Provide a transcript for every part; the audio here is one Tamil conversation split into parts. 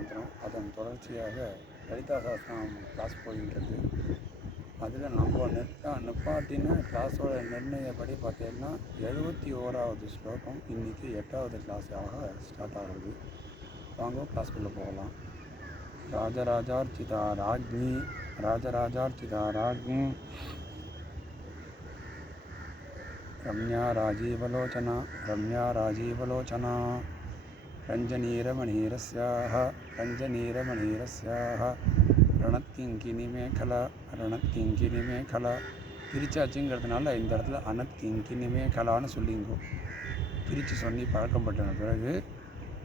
மந்திரம். அதன் தொடர்ச்சியாக லலிதா சஹஸ்ரநாமம் கிளாஸ் போயின்றது. அதில் நம்ம நிப்பாட்டின கிளாஸோட நிர்ணயப்படி பார்த்தீங்கன்னா 71வது ஸ்லோகம் இன்றைக்கி 8வது கிளாஸாக ஸ்டார்ட் ஆகுது. வாங்க கிளாஸ்க்குள்ளே போகலாம். ராஜராஜார்ச்சிதா ராஜ்ஞி ராஜராஜார்ச்சிதா ராஜ்ஞி ரம்யா ராஜீவலோச்சனா ரம்யா ராஜீவலோச்சனா ரஞ்சனீரமணீரஸ்யாஹ ரஞ்சனீரமணீரஸ்யாஹ ரணத்திங்கினி மேகலா ரணத்திங்கினி மேகலா. பிரிச்சாச்சுங்கிறதுனால இந்த இடத்துல அனத்திங்கினி மேகலான்னு சொல்லிங்கோ. பிரித்து சொல்லி பழக்கப்பட்ட பிறகு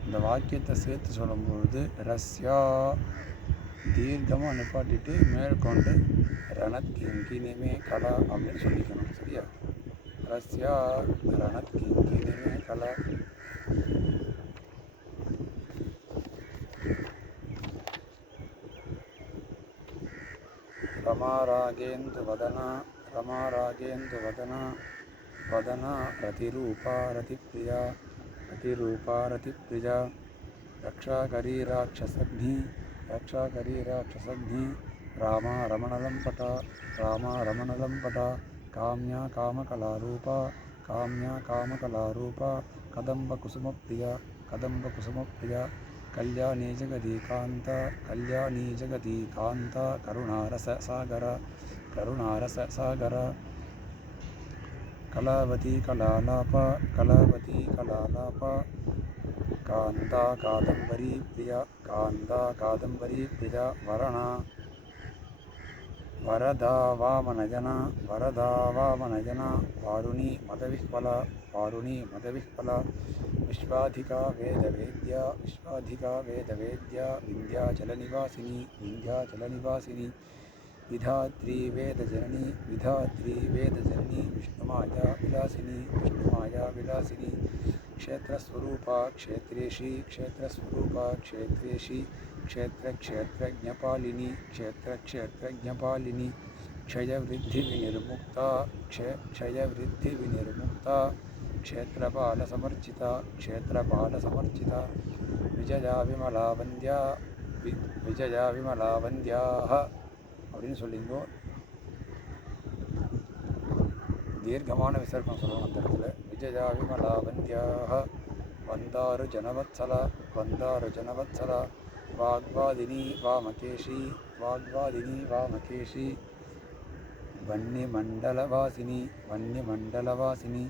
இந்த வாக்கியத்தை சேர்த்து சொல்லும்பொழுது ரஸ்யா தீர்க்கமாக நிப்பாட்டிட்டு மேற்கொண்டு ரணத்திங்கினி மேகலா அப்படின்னு சொல்லிக்கணும். சரியா? ரஸ்யா ரணத்திங்கினி மேகலா. ரமாராகேந்து வதனா ரமாராகேந்து வதனா வதனா ரதிரூபா ரதிப்ரியா ரதிரூபா ரதிப்ரியா ரக்ஷாகரி ராட்சசக்னி ரக்ஷாகரி ராட்சசக்னி ராமா ரமணலம்பட்டா ராமா ரமணலம்பட்டா காம்யா காமகலாரூபா காம்யா காமகலாரூபா கதம்பகுசுமப்ரியா கதம்பகுசுமப்ரியா கல்யாணி ஜெகதீகாந்த கல்யாணி ஜெகதீகாந்த கருணாரச சாகர கருணாரச சாகர கலாவதி கலாலாபா கலாவதி கலாலாபா காந்தா காதம்பரி பிரியா காந்தா காதம்பரி பிரியா வரணா வரதா வாமனஜனா வரதா வாமனஜனா வாருணி மதவிஹ்வலா வாருணி மதவிஹ்வலா விஸ்வாதிகா வேதவேத்யா விஸ்வாதிகா வேதவேத்யா விந்தியாச்சலநிவாசினி விந்தியாச்சலநிவாசினி விதாத்ரி வேதஜனனி விதாத்ரி வேதஜனனி விஷ்ணுமாயா விலாசினி விஷ்ணுமாயா விலாசினி க்ஷேத்ரஸ்வரூபா க்ஷேத்ரேஷி க்ஷேத்ரஸ்வரூபா க்ஷேத்ரேஷி க்ஷேத்ரக்ஷேத்ரஜ்ஞபாலினி க்ஷேத்ரக்ஷேத்ரஜ்ஞபாலினி க்ஷயவृद्धिविनिर्मुक्ता க்ஷயவृद्धिविनिर्मुक्ता க்ஷேத்ரபாலசமர்ச்சிதா க்ஷேத்ரபாலசமர்ச்சிதா விஜயா விமலா வந்தியா விஜயா விமலா வந்தியாக அப்படின்னு சொல்லிங்கோ. தீர்க்கமான விசர்க்கம் சொல்லணும் அந்த இடத்துல. விஜயா விமலா வந்தியாக வந்தாரு ஜனவத்சலா வந்தாரு ஜனவத்சலா வாக்வாதினி வாமகேஷி வாக்வாதினி வாமகேஷி வன்னிமண்டலவாசினி வன்னிமண்டலவாசினி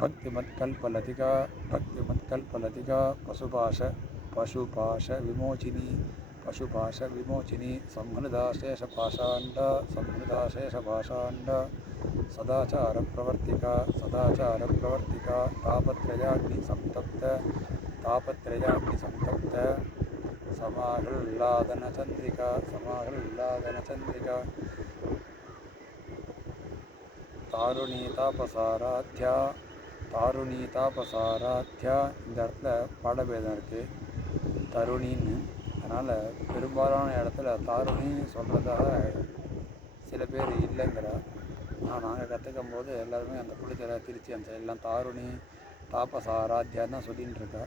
பக்திமத்கல்பலதிகா பக்திமத்கல்பலதிகா பசுபாஷ பசுபாஷ விமோச்சினி பசுபாஷ விமோச்சினி சம்ஹிருதாசேஷபாஷாண்ட சம்ஹிருதாசேஷபாஷாண்ட சதாச்சார பிரவர்த்திகா சதாச்சார பிரவர்த்திகா தாபத்ரயாக்னி சம்தப்த தாபத்ரயாக்னி சம்தப்த சமாஹ்லாதன சந்திரிகா சமாஹ்லாதன சந்திரிகா தாருணி தாபசாராத்யா தாருணி தாபசாராத்யா. இந்த இடத்துல பாடபேதம் இருக்குது தருணின்னு. அதனால் பெரும்பாலான இடத்துல தாருணின்னு சொல்கிறதாக சில பேர் இல்லைங்கிறா. ஆனால் நாங்கள் கற்றுக்கும் போது எல்லாருமே அந்த புளித்தரை திருச்சி அந்த சைடெல்லாம் தாருணி தாபசாராத்யான்னு தான் சொல்லின்னு இருக்கா.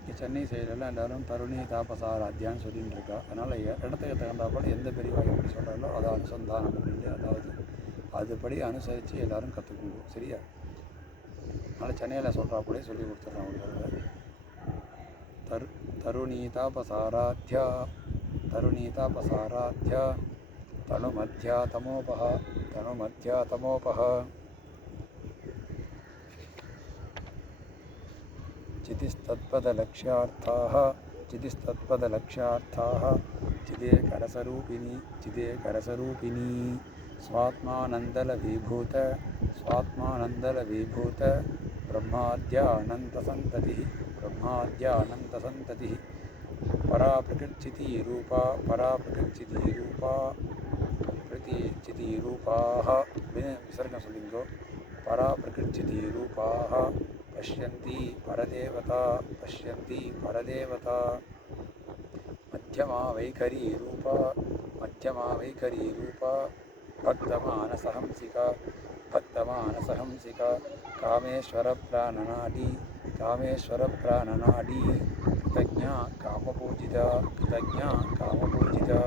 இங்கே சென்னை சைடெல்லாம் எல்லோரும் தருணி தாபசாராத்யான்னு சொல்லின்னு இருக்கா. அதனால் இடத்துக்கு தகுந்தாப்போல் எந்த பெரியவா எப்படி சொல்கிறாலோ அதை அனுசந்தானம் பண்ணிட்டு அதாவது அதுபடி அனுசரித்து எல்லோரும் கற்றுக்கணும். சரியா? அதனால் சென்னையில் சொல்கிறாப்படியே சொல்லி கொடுத்துட்றோம் ஒரு தருணி தாபசாராத்யா தருணி தாபசாராத்யா தனுமத்யா தமோபஹ தனுமத்யா தமோபஹ चितिस्तत्पदलक्ष्यार्थाः चितिस्तत्पदलक्ष्यार्थाः चिदेकरसरूपिणी चिदेकरसरूपिणी स्वात्मानन्दलविभूत स्वात्मानन्दलविभूत ब्रह्माद्यानन्तसन्ततिः ब्रह्माद्यानन्तसन्ततिः पराप्रकृच्चितिरूपा पराप्रकृच्चितिरूपा प्रकृच्चितिरूपाः विसर्गं சொல்லிங்கோ. पराप्रकृच्चितिरूपाः पश्यन्ति परदेवता पश्यन्ति परदेवता मध्यमा वैखरी रूपा मध्यमा वैखरी रूपा भक्तमानसहंसिका भक्तमानसहंसिका कामेश्वर प्राणनाडी कामेश्वर प्राणनाडी कृतज्ञा कामपूजिता कृतज्ञा कामपूजिता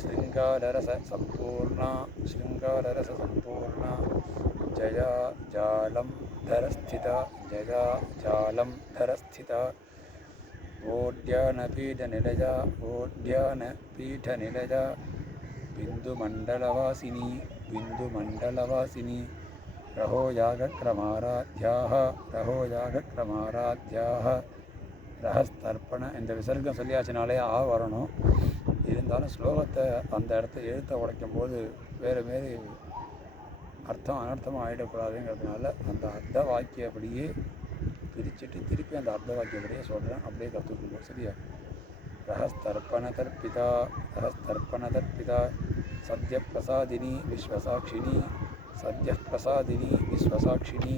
शृङ्गाररससम्पूर्णा शृङ्गाररससम्पूर्णा जया जालं धरस्थिता जया जालं धरस्थिता ओड्यानपीठनिलया ओड्यानपीठनिलया बिन्दुमण्डलवासिनी बिन्दुमण्डलवासिनी रहोयागक्रमाराध्याः रहोयागक्रमाराध्याः ரஹஸ்தர்ப்பண இந்த விசர்க்கம் சொல்லியாச்சுனாலே வரணும். இருந்தாலும் ஸ்லோகத்தை அந்த இடத்த எழுத்தை உடைக்கும் போது வேறு மாரி அர்த்தம் அனர்த்தமாக ஆகிடக்கூடாதுங்கிறதுனால அந்த அர்த்த வாக்கியப்படியே பிரிச்சுட்டு திருப்பி அந்த அர்த்த வாக்கியப்படியே சொல்கிறேன். அப்படியே கற்றுக்கணும். சரியா? ரஹஸ்தர்ப்பணதர்ப்பிதா ரஹஸ்தர்ப்பணதர்ப்பிதா சத்யப்பிரசாதினி விஸ்வசாட்சினி சத்யப்பிரசாதினி விஸ்வசாட்சினி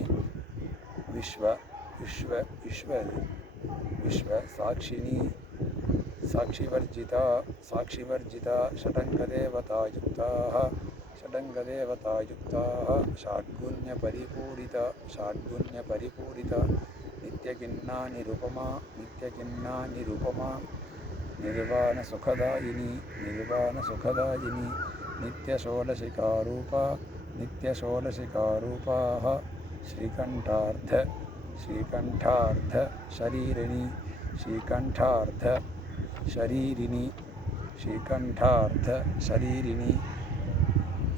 விஸ்வ விஸ்வ விஸ்வ विश्वसाक्षिणी साक्षिवर्जिता साक्षिवर्जिता षडङ्गदेवतायुक्ताः षड्गुण्यपरिपूरिता नित्यकिन्ना निरुपमा निर्वाणसुखदायिनी नित्यषोडशिकारूपाः श्रीकण्ठार्ध शरीरिणी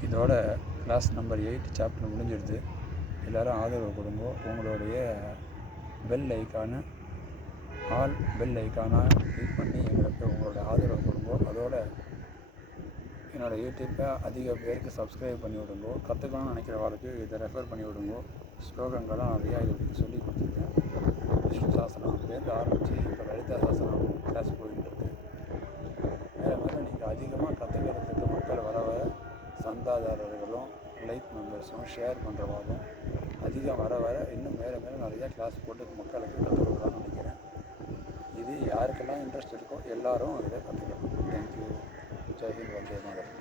இதோட கிளாஸ் நம்பர் 8 சாப்டர் முடிஞ்சிடுது. எல்லோரும் ஆதரவு கொடுங்க. உங்களுடைய பெல் ஐக்கானை கிளிக் பண்ணி எங்களுக்கு உங்களோட ஆதரவு கொடுங்க. அதோட என்னோடய யூடியூப்பை அதிக பேருக்கு சப்ஸ்கிரைப் பண்ணி விடுங்க. கற்றுக்கணும்னு நினைக்கிறவங்களுக்கு இதை ரெஃபர் பண்ணி விடுங்க. ஸ்லோகங்கள்லாம் நிறையா இது சொல்லி கொடுத்துருக்கேன். விஷ்ணு சாஸ்திரம் பேருந்து ஆரம்பித்து இப்போ லலிதா சாஸ்திரம் கிளாஸ் போயிட்டுருக்கு. மேலே நீங்கள் அதிகமாக கற்றுக்கிறதுக்கு மக்கள் வர சந்தாதாரர்களும் லைக் மெம்பர்ஸும் ஷேர் பண்ணுறவாலும் அதிகம் வர இன்னும் மேலே நிறையா கிளாஸ் போட்டு மக்களுக்கு கற்றுக் கொடுக்கலாம்னு நினைக்கிறேன். இது யாருக்கெல்லாம் இன்ட்ரெஸ்ட் இருக்கோ எல்லோரும் இதை கற்றுக்கலாம். தேங்க்யூ. ஜெய் ஹிந்த், வந்தே மாதரம்.